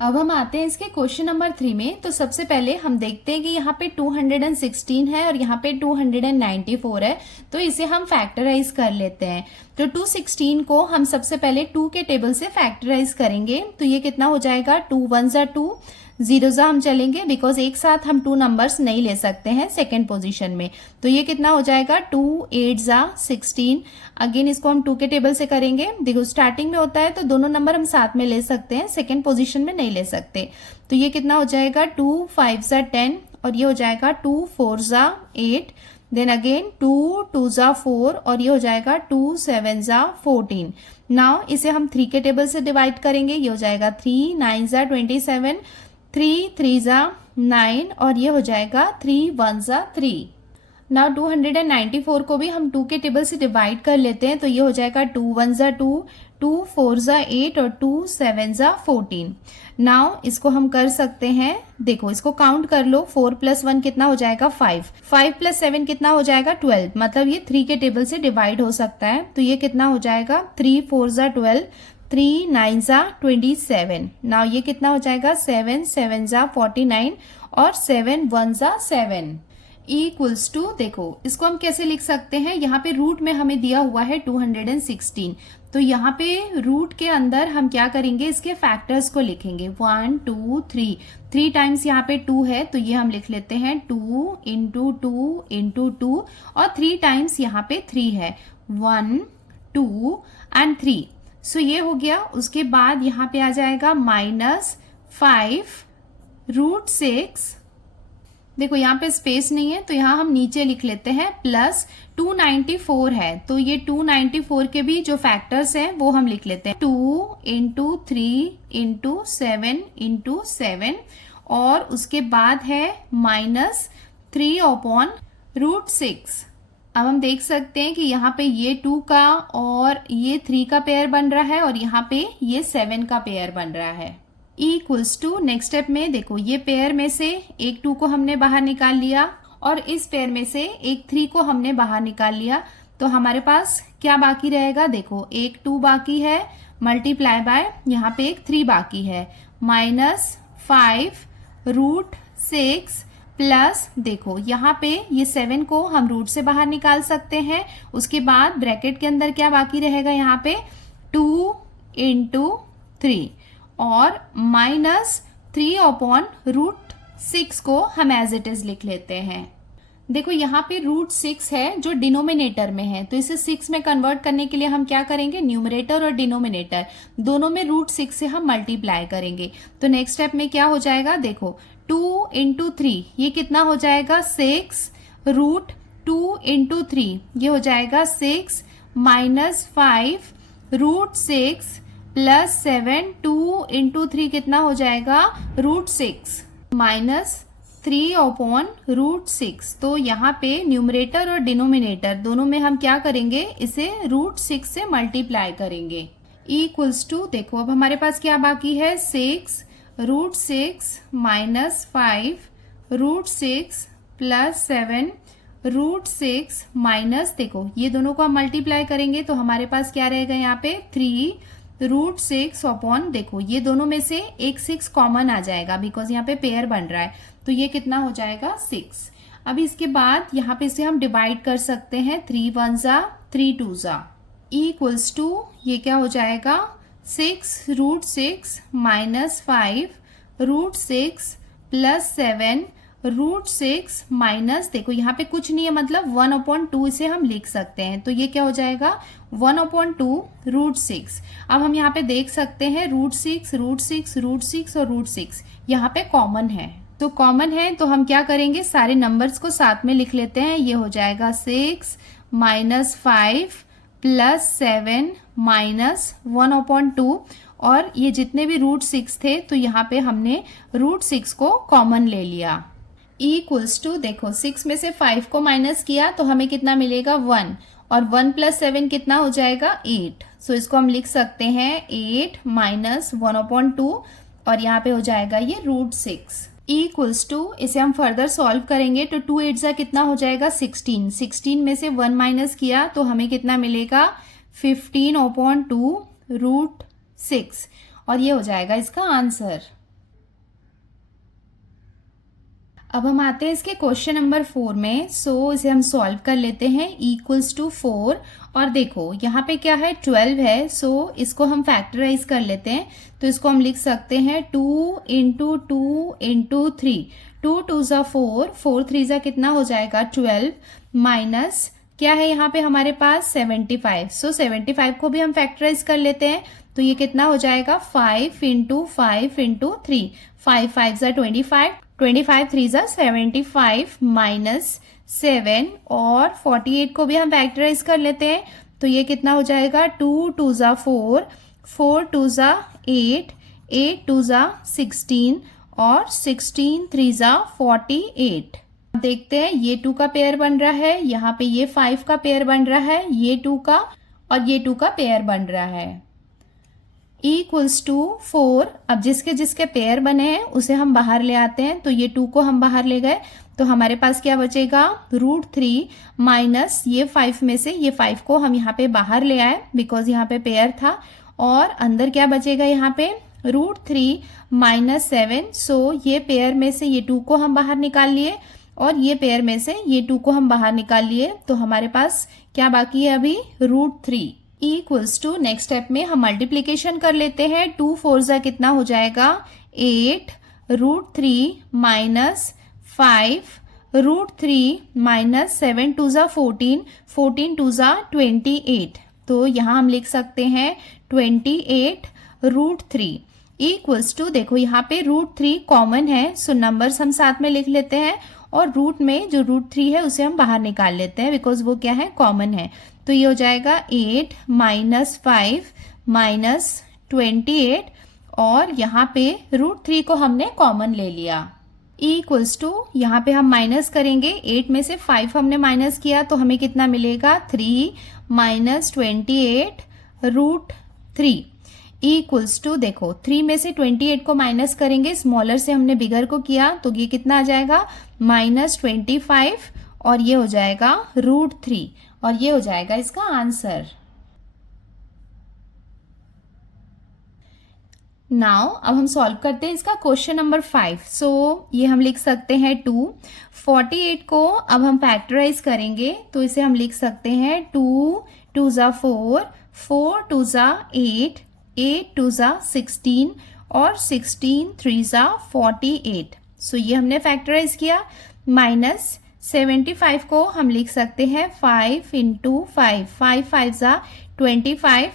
अब हम आते हैं इसके क्वेश्चन नंबर 3 में। तो सबसे पहले हम देखते हैं कि यहाँ पे 216 है और यहाँ पे 294 है, तो इसे हम फैक्टराइज कर लेते हैं। तो 216 को हम सबसे पहले 2 के टेबल से फैक्टराइज करेंगे, तो ये कितना हो जाएगा 2 1 जा 2 0 जा हम चलेंगे बिकॉज एक साथ हम 2 नंबर्स नहीं ले सकते हैं सेकेंड पोजीशन में, तो ये कितना हो जाएगा 2 8 जा 16। अगेन इसको हम 2 के टेबल से करेंगे, देखो स्टार्टिंग में होता है तो दोनों नंबर हम साथ में ले सकते हैं, सेकेंड पोजीशन में नहीं ले सकते, तो ये कितना हो जाएगा 2 5 जा 10 और ये हो जाएगा 2 4 जा 8, देन अगेन 2 2 जा 4 और ये हो जाएगा 2 7 जा 14। नाउ इसे हम 3 के टेबल से डिवाइड करेंगे, ये हो जाएगा 3 9 जा 27, 3 3 जा 9 और ये हो जाएगा 3 1 जा 3। नाउ 294 को भी हम 2 के टेबल से डिवाइड कर लेते हैं, तो ये हो जाएगा 2 1 जा 2 2 4 जा 8 और 2 7 जा 14। नाउ इसको हम कर सकते हैं, देखो इसको काउंट कर लो, 4 + 1 कितना हो जाएगा 5, 5 + 7 कितना हो जाएगा 12, मतलब ये 3 के टेबल से डिवाइड हो सकता है, तो ये कितना हो जाएगा 3 4 जा 12, 3 9 जा 27। नाउ ये कितना हो जाएगा 7 7 जा 49 और 7 1 जा 7 इक्वल्स टू, देखो इसको हम कैसे लिख सकते हैं, यहाँ पे रूट में हमें दिया हुआ है 216, तो यहाँ पे रूट के अंदर हम क्या करेंगे इसके फैक्टर्स को लिखेंगे 1 2 3, 3 टाइम्स यहाँ पे 2 है तो ये हम लिख लेते हैं 2 × 2 × 2 और 3 टाइम्स यहाँ पे 3 है 1 2 एंड 3, सो ये हो गया। उसके बाद यहाँ पे आ जाएगा -5 √6, देखो यहाँ पे स्पेस नहीं है तो यहाँ हम नीचे लिख लेते हैं, प्लस 294 है तो ये 294 के भी जो फैक्टर्स हैं वो हम लिख लेते हैं 2 × 3 × 7 × 7 और उसके बाद है -3/√6। अब हम देख सकते हैं कि यहाँ पे ये 2 का और ये 3 का पेयर बन रहा है और यहाँ पे ये 7 का पेयर बन रहा है इक्वल्स टू। नेक्स्ट स्टेप में देखो ये पेयर में से एक 2 को हमने बाहर निकाल लिया और इस पेयर में से एक 3 को हमने बाहर निकाल लिया, तो हमारे पास क्या बाकी रहेगा, देखो एक 2 बाकी है मल्टीप्लाई बाय यहाँ पे एक 3 बाकी है -5 √6 प्लस, देखो यहाँ पे ये 7 को हम रूट से बाहर निकाल सकते हैं, उसके बाद ब्रैकेट के अंदर क्या बाकी रहेगा यहाँ पे 2 × 3 और -3/√6 को हम एज इट इज लिख लेते हैं। देखो यहाँ पे √6 है जो डिनोमिनेटर में है, तो इसे 6 में कन्वर्ट करने के लिए हम क्या करेंगे, न्यूमरेटर और डिनोमिनेटर दोनों में √6 से हम मल्टीप्लाई करेंगे। तो नेक्स्ट स्टेप में क्या हो जाएगा, देखो 2 × 3 ये कितना हो जाएगा 6 √2 × 3 ये हो जाएगा 6 -5 √6 प्लस 7 2 × 3 कितना हो जाएगा √6 -3/√6। तो यहाँ पे न्यूमरेटर और डिनोमिनेटर दोनों में हम क्या करेंगे, इसे √6 से मल्टीप्लाई करेंगे इक्वल्स टू, देखो अब हमारे पास क्या बाकी है 6 √6 -5 √6 प्लस 7 √6 माइनस, देखो ये दोनों को हम मल्टीप्लाई करेंगे तो हमारे पास क्या रहेगा यहाँ पे 3 √6 देखो ये दोनों में से एक 6 कॉमन आ जाएगा बिकॉज यहाँ पे पेयर बन रहा है, तो ये कितना हो जाएगा 6। अब इसके बाद यहाँ पे इसे हम डिवाइड कर सकते हैं 3 1 जा 3 2 जा इक्वल्स टू, ये क्या हो जाएगा 6 √6 -5 √6 प्लस 7 √6 माइनस, देखो यहाँ पे कुछ नहीं है मतलब 1/2 इसे हम लिख सकते हैं, तो ये क्या हो जाएगा 1/2 √6। अब हम यहाँ पे देख सकते हैं √6 √6 √6 और √6 यहाँ पे कॉमन है, तो कॉमन है तो हम क्या करेंगे, सारे नंबर्स को साथ में लिख लेते हैं। ये हो जाएगा 6 माइनस 5 प्लस 7 माइनस 1/2 और ये जितने भी √6 थे तो यहाँ पे हमने √6 को कॉमन ले लिया। इक्वल्स टू देखो 6 में से 5 को माइनस किया तो हमें कितना मिलेगा 1 और 1 प्लस 7 कितना हो जाएगा 8। सो इसको हम लिख सकते हैं 8 माइनस 1/2 और यहाँ पे हो जाएगा ये √6 इक्वल्स टू, इसे हम फर्दर सॉल्व करेंगे तो 2 8 जा कितना हो जाएगा 16। 16 में से 1 माइनस किया तो हमें कितना मिलेगा 15/2 √6 और ये हो जाएगा इसका आंसर। अब हम आते हैं इसके क्वेश्चन नंबर 4 में। सो इसे हम सॉल्व कर लेते हैं। इक्वल्स टू 4 और देखो यहाँ पे क्या है 12 है। सो इसको हम फैक्टराइज कर लेते हैं तो इसको हम लिख सकते हैं 2 इंटू 2 इंटू 3। 2 2 जा 4, 4 3 जा कितना हो जाएगा 12 माइनस क्या है यहाँ पे हमारे पास 75। सो 75 को भी हम फैक्टराइज कर लेते हैं तो ये कितना हो जाएगा 5 इंटू 5 इंटू 3। 5 5 जा 25, 25 3 जा 75 माइनस 7 और 48 को भी हम फैक्टराइज कर लेते हैं तो ये कितना हो जाएगा 2 2 जा 4, 4 2 जा 8, 8 2 जा 16 और 16 3 जा 48। देखते हैं ये 2 का पेयर बन रहा है, यहाँ पे ये 5 का पेयर बन रहा है, ये 2 का और ये 2 का पेयर बन रहा है। Equals to 4। अब जिसके जिसके पेयर बने हैं उसे हम बाहर ले आते हैं तो ये 2 को हम बाहर ले गए तो हमारे पास क्या बचेगा √3 माइनस ये 5 में से ये 5 को हम यहाँ पे बाहर ले आए बिकॉज यहाँ पे पेयर था और अंदर क्या बचेगा यहाँ पे √3 माइनस 7। सो ये पेयर में से ये 2 को हम बाहर निकाल लिए और ये पेयर में से ये 2 को हम बाहर निकाल लिए तो हमारे पास क्या बाकी है अभी √3 इक्वल्स टू नेक्स्ट स्टेप में हम मल्टीप्लीकेशन कर लेते हैं। 2 4 जा कितना हो जाएगा 8 √3 माइनस 5 √3 माइनस 7 2 जा 14, 14 2 जा 28। तो यहाँ हम लिख सकते हैं 28 √3 इक्वल्स टू देखो यहाँ पे √3 कॉमन है सो नंबर्स हम साथ में लिख लेते हैं और रूट में जो √3 है उसे हम बाहर निकाल लेते हैं बिकॉज वो क्या है कॉमन है। तो ये हो जाएगा 8 माइनस 5 माइनस 28 और यहाँ पे √3 को हमने कॉमन ले लिया इक्वल्स टू यहाँ पे हम माइनस करेंगे 8 में से 5 हमने माइनस किया तो हमें कितना मिलेगा 3 माइनस 28 √3 इक्वल्स टू देखो 3 में से 28 को माइनस करेंगे, स्मॉलर से हमने बिगर को किया तो ये कितना आ जाएगा -25 और ये हो जाएगा √3 और ये हो जाएगा इसका आंसर। नाउ अब हम सॉल्व करते हैं इसका क्वेश्चन नंबर 5। सो ये हम लिख सकते हैं 2। 48 को अब हम फैक्टराइज करेंगे तो इसे हम लिख सकते हैं 2 2 जा 4, 4 2 जा 8, 8 2 जा 16 और 16 3 जा 48। सो ये हमने फैक्टराइज किया माइनस 75 को हम लिख सकते हैं 5 इंटू 5, 5 5 जा 25,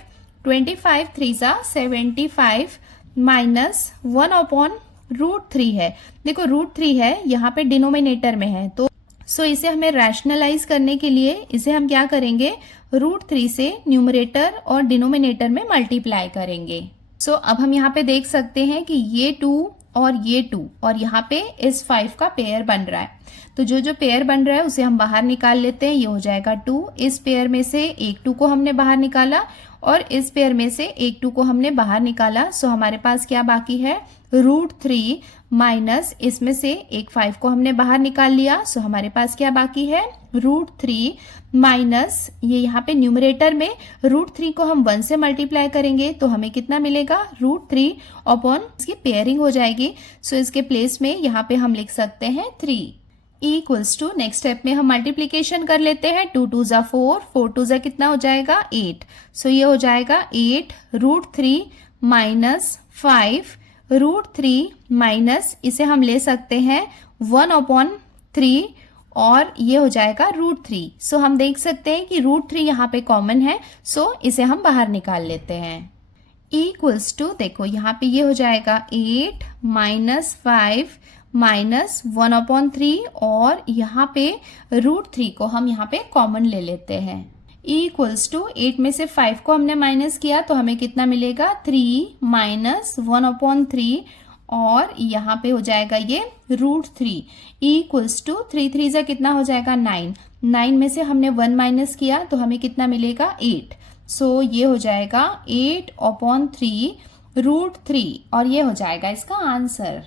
25 3 जा 75 माइनस 1/√3 है। देखो √3 है यहाँ पे डिनोमिनेटर में है तो सो इसे हमें रैशनलाइज करने के लिए इसे हम क्या करेंगे √3 से न्यूमरेटर और डिनोमिनेटर में मल्टीप्लाई करेंगे। सो अब हम यहाँ पे देख सकते हैं कि ये 2 और ये 2 और यहाँ पे इस 5 का पेयर बन रहा है तो जो जो पेयर बन रहा है उसे हम बाहर निकाल लेते हैं। ये हो जाएगा 2, इस पेयर में से एक 2 को हमने बाहर निकाला और इस पेयर में से एक 2 को हमने बाहर निकाला। सो हमारे पास क्या बाकी है √3 माइनस इसमें से एक 5 को हमने बाहर निकाल लिया। सो हमारे पास क्या बाकी है √3 माइनस ये यहाँ पे न्यूमरेटर में √3 को हम 1 से मल्टीप्लाई करेंगे तो हमें कितना मिलेगा √3 अपॉन इसकी पेयरिंग हो जाएगी। सो इसके प्लेस में यहाँ पे हम लिख सकते हैं 3 इक्वल्स टू नेक्स्ट स्टेप में हम मल्टीप्लीकेशन कर लेते हैं। 2 2 जा 4, 4 2 जा कितना हो जाएगा 8। सो ये हो जाएगा 8 √3 माइनस 5 √3 माइनस इसे हम ले सकते हैं 1/3 और ये हो जाएगा √3। सो हम देख सकते हैं कि √3 यहाँ पे कॉमन है सो इसे हम बाहर निकाल लेते हैं इक्वल्स टू देखो यहाँ पे ये हो जाएगा 8 माइनस 5 माइनस 1/3 और यहाँ पे √3 को हम यहाँ पे कॉमन ले लेते हैं। इक्वल्स टू 8 में से 5 को हमने माइनस किया तो हमें कितना मिलेगा 3 माइनस 1/3 और यहाँ पे हो जाएगा ये √3 इक्वल्स टू 3 3 से कितना हो जाएगा 9। 9 में से हमने 1 माइनस किया तो हमें कितना मिलेगा 8। सो ये हो जाएगा 8/3 √3 और ये हो जाएगा इसका आंसर।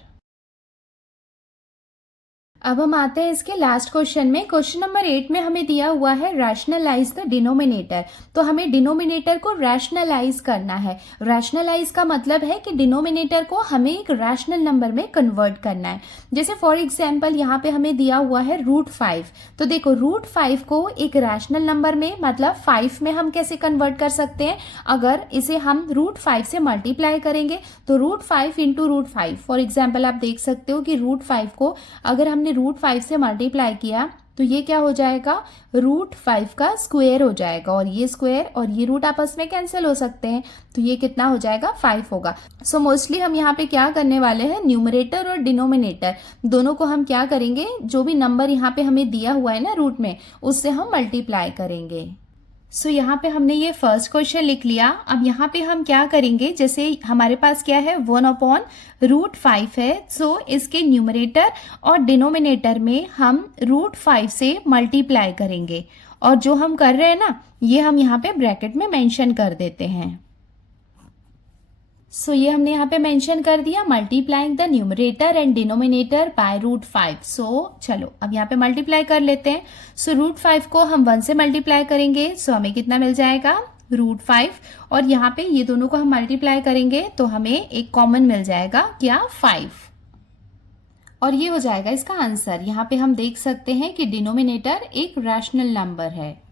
अब हम आते हैं इसके लास्ट क्वेश्चन में। क्वेश्चन नंबर 8 में हमें दिया हुआ है रैशनलाइज द डिनोमिनेटर। तो हमें डिनोमिनेटर को रैशनलाइज करना है। रैशनलाइज का मतलब है कि डिनोमिनेटर को हमें एक रैशनल नंबर में कन्वर्ट करना है। जैसे फॉर एग्जांपल यहाँ पे हमें दिया हुआ है √5। तो देखो √5 को एक रैशनल नंबर में मतलब 5 में हम कैसे कन्वर्ट कर सकते हैं। अगर इसे हम √5 से मल्टीप्लाई करेंगे तो √5 इंटू √5 फॉर एग्जाम्पल आप देख सकते हो कि √5 को अगर हमने √5 से मल्टीप्लाई किया तो ये क्या हो जाएगा √5 का स्क्वायर हो जाएगा और ये स्क्वायर और ये रूट आपस में कैंसिल हो सकते हैं तो ये कितना हो जाएगा 5 होगा। सो मोस्टली हम यहाँ पे क्या करने वाले हैं न्यूमरेटर और डिनोमिनेटर दोनों को हम क्या करेंगे जो भी नंबर यहाँ पे हमें दिया हुआ है ना रूट में उससे हम मल्टीप्लाई करेंगे। सो यहाँ पे हमने ये फर्स्ट क्वेश्चन लिख लिया। अब यहाँ पे हम क्या करेंगे जैसे हमारे पास क्या है 1/√5 है। सो इसके न्यूमरेटर और डिनोमिनेटर में हम √5 से मल्टीप्लाई करेंगे और जो हम कर रहे हैं ना ये हम यहाँ पे ब्रैकेट में मेंशन कर देते हैं। सो ये हमने यहाँ पे मेंशन कर दिया multiplying the numerator and denominator by √5। सो चलो अब यहाँ पे मल्टीप्लाई कर लेते हैं। सो √5 को हम 1 से मल्टीप्लाई करेंगे सो हमें कितना मिल जाएगा √5 और यहाँ पे ये दोनों को हम मल्टीप्लाई करेंगे तो हमें एक कॉमन मिल जाएगा क्या 5 और ये हो जाएगा इसका आंसर। यहाँ पे हम देख सकते हैं कि डिनोमिनेटर एक रैशनल नंबर है।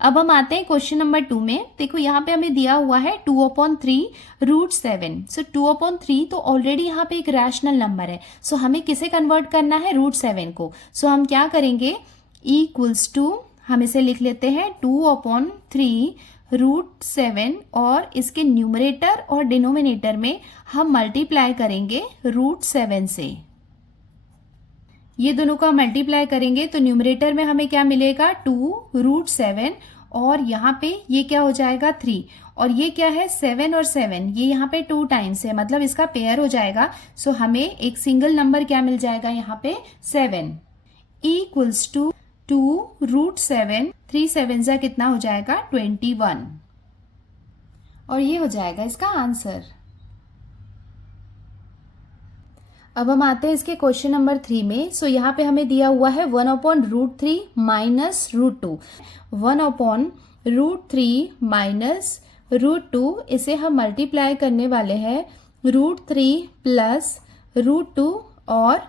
अब हम आते हैं क्वेश्चन नंबर 2 में। देखो यहाँ पे हमें दिया हुआ है 2/3 √7। सो 2/3 तो ऑलरेडी यहाँ पे एक रैशनल नंबर है। सो हमें किसे कन्वर्ट करना है √7 को। सो हम क्या करेंगे इक्वल्स टू हम इसे लिख लेते हैं 2/3 √7 और इसके न्यूमरेटर और डिनोमिनेटर में हम मल्टीप्लाई करेंगे √7 से। ये दोनों को हम मल्टीप्लाई करेंगे तो न्यूमरेटर में हमें क्या मिलेगा 2 √7 और यहाँ पे ये क्या हो जाएगा 3 और ये क्या है 7 और 7 ये यहाँ पे 2 टाइम्स है मतलब इसका पेयर हो जाएगा। सो हमें एक सिंगल नंबर क्या मिल जाएगा यहाँ पे 7 इक्वल्स टू 2 √7 3 7 जा कितना हो जाएगा 21 और ये हो जाएगा इसका आंसर। अब हम आते हैं इसके क्वेश्चन नंबर 3 में। सो यहाँ पे हमें दिया हुआ है 1/√3 माइनस √2। 1/√3 माइनस √2 इसे हम मल्टीप्लाई करने वाले हैं √3 प्लस √2 और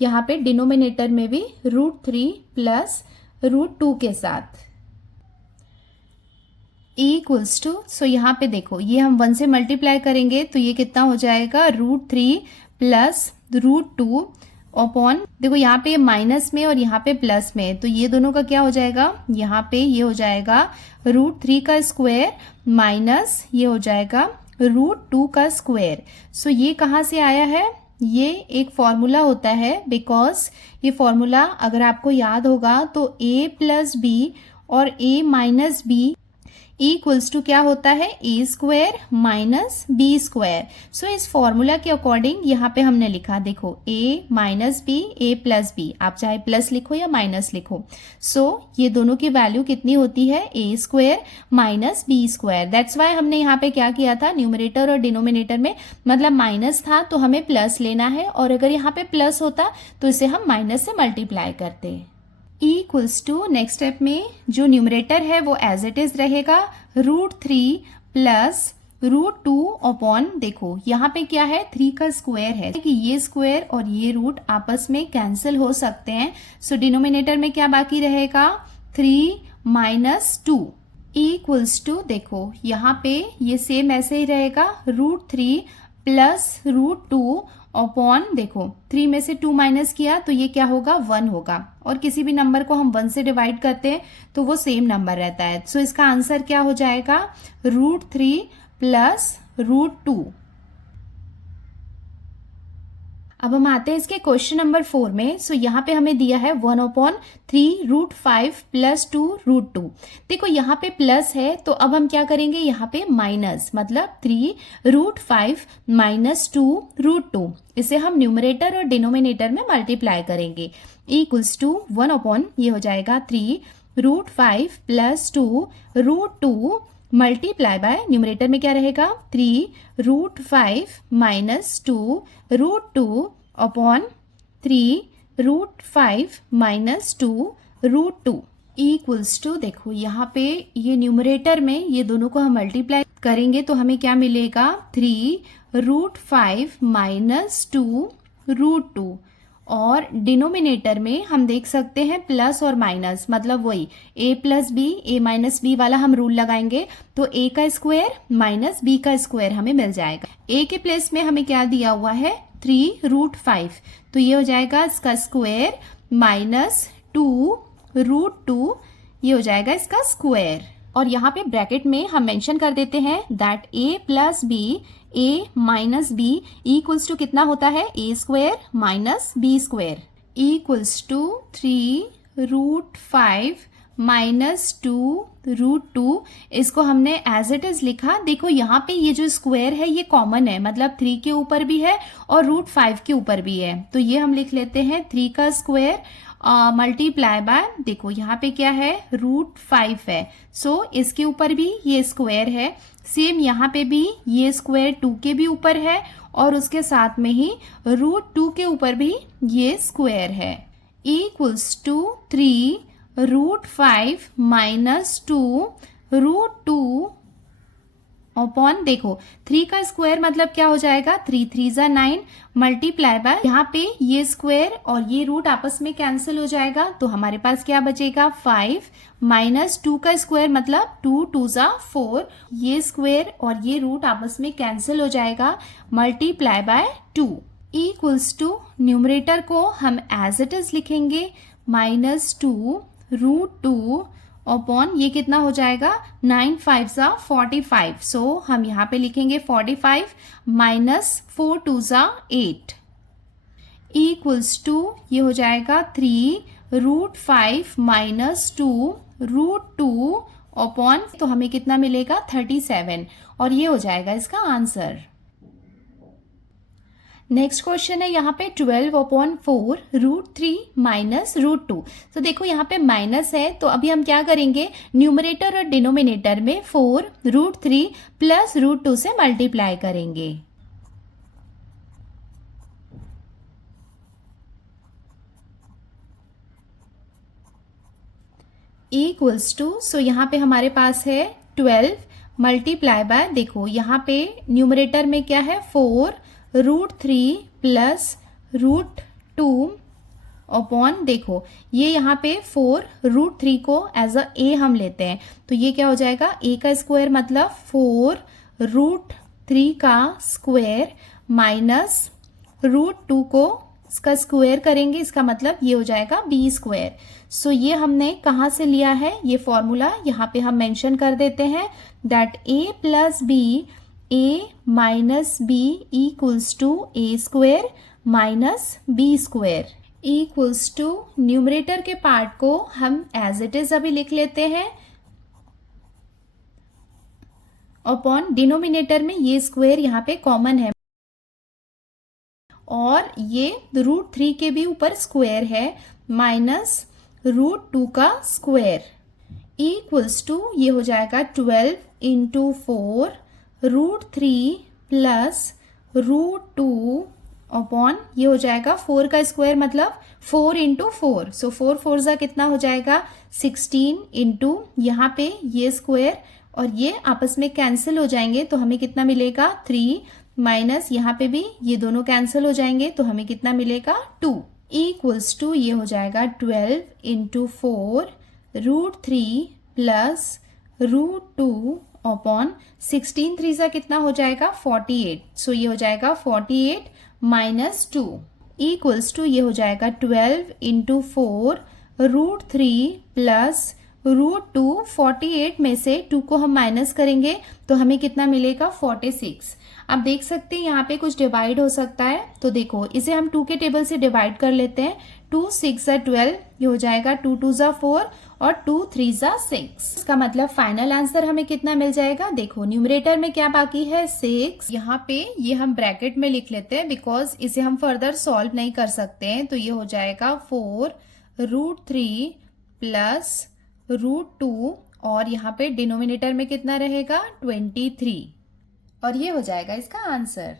यहाँ पे डिनोमिनेटर में भी √3 प्लस √2 के साथ इक्वल्स टू। सो यहाँ पे देखो ये हम 1 से मल्टीप्लाई करेंगे तो ये कितना हो जाएगा √3 प्लस √2 अपॉन देखो यहाँ पे माइनस में और यहाँ पे प्लस में तो ये दोनों का क्या हो जाएगा यहाँ पे ये हो जाएगा √3 का स्क्वायर माइनस ये हो जाएगा √2 का स्क्वायर। सो ये कहाँ से आया है ये एक फॉर्मूला होता है बिकॉज ये फॉर्मूला अगर आपको याद होगा तो a प्लस बी और a minus b equals to क्या होता है a² माइनस b²। सो इस फॉर्मूला के अकॉर्डिंग यहाँ पे हमने लिखा देखो a minus b a plus b आप चाहे प्लस लिखो या माइनस लिखो। सो ये दोनों की वैल्यू कितनी होती है a² minus b²। That's why हमने यहाँ पे क्या किया था न्यूमरेटर और डिनोमिनेटर में मतलब माइनस था तो हमें प्लस लेना है और अगर यहाँ पे प्लस होता तो इसे हम माइनस से मल्टीप्लाई करते। इक्वल्स टू नेक्स्ट स्टेप में जो न्यूमरेटर है वो एज इट इज रहेगा √3 प्लस √2 अपॉन देखो यहाँ पे क्या है 3 का स्क्वायर है कि ये स्क्वायर और ये रूट आपस में कैंसिल हो सकते हैं। सो डिनोमिनेटर में क्या बाकी रहेगा 3 माइनस 2 इक्वल्स टू देखो यहाँ पे ये सेम ऐसे ही रहेगा √3 प्लस √2 अपॉन देखो 3 में से 2 माइनस किया तो ये क्या होगा 1 होगा और किसी भी नंबर को हम 1 से डिवाइड करते हैं तो वो सेम नंबर रहता है। सो इसका आंसर क्या हो जाएगा √3 प्लस √2। अब हम आते हैं इसके क्वेश्चन नंबर 4 में। सो यहाँ पे हमें दिया है 1/3√5 + 2√2। देखो यहाँ पे प्लस है तो अब हम क्या करेंगे, यहाँ पे माइनस, मतलब 3√5 - 2√2। इसे हम न्यूमरेटर और डिनोमिनेटर में मल्टीप्लाई करेंगे। इक्वल्स टू 1 ये हो जाएगा 3√5 + 2√2 मल्टीप्लाई बाय न्यूमरेटर में क्या रहेगा 3√5 - 2√2 अपॉन 3√5 - 2√2 इक्वल्स टू, देखो यहाँ पे ये न्यूमरेटर में ये दोनों को हम मल्टीप्लाई करेंगे तो हमें क्या मिलेगा 3√5 - 2√2 और डिनोमिनेटर में हम देख सकते हैं प्लस और माइनस, मतलब वही a + b a - b वाला हम रूल लगाएंगे तो a का स्क्वायर - b का स्क्वायर हमें मिल जाएगा। a के प्लेस में हमें क्या दिया हुआ है 3√5, तो ये हो जाएगा इसका स्क्वायर -2√2, ये हो जाएगा इसका स्क्वायर। और यहाँ पे ब्रैकेट में हम मेंशन कर देते हैं that a + b a - b equals to कितना होता है a² - b² इक्वल्स टू 3√5 - 2√2। इसको हमने एज इट इज लिखा। देखो यहाँ पे ये जो स्क्वायर है ये कॉमन है, मतलब 3 के ऊपर भी है और √5 के ऊपर भी है, तो ये हम लिख लेते हैं 3 का स्क्वायर मल्टीप्लाई बाय, देखो यहाँ पे क्या है √5 है, सो इसके ऊपर भी ये स्क्वायर है, सेम यहाँ पे भी ये स्क्वायर 2 के भी ऊपर है और उसके साथ में ही √2 के ऊपर भी ये स्क्वायर है। इक्वल्स टू 3√5 - 2√2 अपॉन, देखो 3 का स्क्वायर मतलब क्या हो जाएगा 3 3 = 9 मल्टीप्लाई बाय, यहाँ पे ये स्क्वायर और ये रूट आपस में कैंसिल हो जाएगा तो हमारे पास क्या बचेगा 5 - 2 का स्क्वायर मतलब 2 2 = 4, ये स्क्वायर और ये रूट आपस में कैंसिल हो जाएगा multiply by 2 equals to, numerator को हम एज इट इज लिखेंगे -2√2 अपॉन ये कितना हो जाएगा 9 5 = 45, सो हम यहाँ पे लिखेंगे 45 -4 2 = 8 इक्वल्स टू, ये हो जाएगा 3√5 - 2√2 अपॉन, तो हमें कितना मिलेगा 37 और ये हो जाएगा इसका आंसर। नेक्स्ट क्वेश्चन है यहाँ पे 12/4√3 - √2। तो देखो यहाँ पे माइनस है तो अभी हम क्या करेंगे, न्यूमरेटर और डिनोमिनेटर में 4√3 + √2 से मल्टीप्लाई करेंगे। इक्वल्स टू, सो यहाँ पे हमारे पास है 12 मल्टीप्लाई बाय, देखो यहाँ पे न्यूमरेटर में क्या है 4√3 + √2 अपॉन, देखो ये यहाँ पे 4√3 को एज अ a हम लेते हैं तो ये क्या हो जाएगा a का स्क्वायर मतलब 4√3 का स्क्वायर माइनस √2 को इसका स्क्वायर करेंगे, इसका मतलब ये हो जाएगा b²। सो ये हमने कहाँ से लिया है, ये फॉर्मूला यहाँ पे हम मेंशन कर देते हैं that a + b a - b equals to a² - b² equals to, numerator के पार्ट को हम एज इट इज अभी लिख लेते हैं अपॉन डिनोमिनेटर में ये स्क्वायर यहाँ पे कॉमन है और ये √3 के भी ऊपर स्क्वायर है माइनस √2 का स्क्वायर इक्वल्स टू, ये हो जाएगा 12 × 4√3 + √2 अपॉन, ये हो जाएगा 4 का स्क्वायर मतलब 4 × 4, सो 4 4 ज़ा कितना हो जाएगा 16 इंटू यहाँ पे ये स्क्वायर और ये आपस में कैंसिल हो जाएंगे तो हमें कितना मिलेगा 3 माइनस यहाँ पे भी ये दोनों कैंसिल हो जाएंगे तो हमें कितना मिलेगा 2 इक्वल्स टू, ये हो जाएगा 12 × 4√3 + √2 अपॉन 16 3 ज़ा कितना हो जाएगा 48, सो ये हो जाएगा 48 - 2 इक्वल्स टू, ये हो जाएगा 12 × 4√3 + √2, 48 में से 2 को हम माइनस करेंगे तो हमें कितना मिलेगा 46। आप देख सकते हैं यहाँ पे कुछ डिवाइड हो सकता है, तो देखो इसे हम 2 के टेबल से डिवाइड कर लेते हैं। 2 6 ज़ा 12, ये हो जाएगा 2 2 ज़ा 4 और 2 3 ज़ा 6। इसका मतलब फाइनल आंसर हमें कितना मिल जाएगा। देखो न्यूमरेटर में क्या बाकी है 6, यहाँ पे ये हम ब्रैकेट में लिख लेते हैं बिकॉज इसे हम फर्दर सॉल्व नहीं कर सकते हैं। तो ये हो जाएगा 4√3 प्लस √2 और यहाँ पे डिनोमिनेटर में कितना रहेगा 23 और ये हो जाएगा इसका आंसर।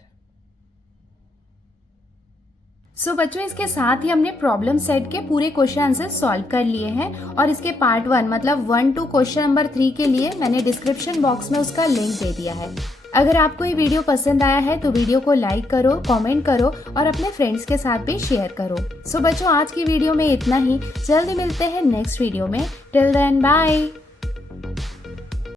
सो बच्चों इसके साथ ही हमने प्रॉब्लम सेट के पूरे क्वेश्चन आंसर सॉल्व कर लिए हैं और इसके पार्ट 1 मतलब 1 to क्वेश्चन नंबर 3 के लिए मैंने डिस्क्रिप्शन बॉक्स में उसका लिंक दे दिया है। अगर आपको ये वीडियो पसंद आया है तो वीडियो को लाइक करो, कमेंट करो और अपने फ्रेंड्स के साथ भी शेयर करो। सो बच्चों आज की वीडियो में इतना ही, जल्दी मिलते हैं नेक्स्ट वीडियो में। Till then bye.